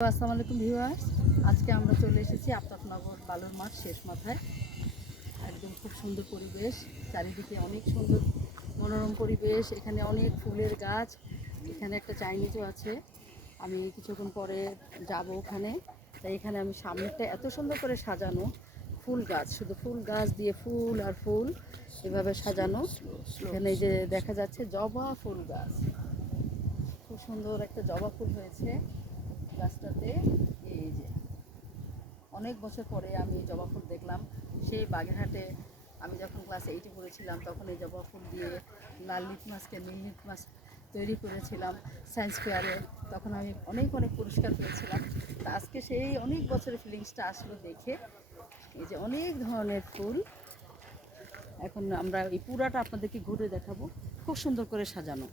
আসসালামু আলাইকুম ভিউয়ার্স, আজকে আমরা চলে এসেছি আফতাবনগর বালুর মাঠ শেষ মাথায়। একদম খুব সুন্দর পরিবেশ, চারিদিকে অনেক সুন্দর মনোরম পরিবেশ। এখানে অনেক ফুলের গাছ, এখানে একটা চাইনিজও আছে। আমি কিছুক্ষণ পরে যাব ওখানে। তাই এখানে আমি সামনেরটা এত সুন্দর করে সাজানো, ফুল গাছ, শুধু ফুল গাছ দিয়ে ফুল আর ফুল এভাবে সাজানো। এখানে যে দেখা যাচ্ছে জবা ফুল গাছ, খুব সুন্দর একটা জবা ফুল হয়েছে গাছটাতে। এই যে অনেক বছর পরে আমি এই জবা ফুল দেখলাম। সেই বাগেরহাটে আমি যখন ক্লাস 8-এ পড়েছিলাম তখন এই জবা ফুল দিয়ে লাল লিটমাসকে নীল লিটমাস তৈরি করেছিলাম সায়েন্স ফেয়ারে। তখন আমি অনেক অনেক পুরস্কার পেয়েছিলাম। তা আজকে সেই অনেক বছরের ফিলিংসটা আসলো দেখে। এই যে অনেক ধরনের ফুল, এখন আমরা এই পুরাটা আপনাদেরকে ঘুরে দেখাবো, খুব সুন্দর করে সাজানো।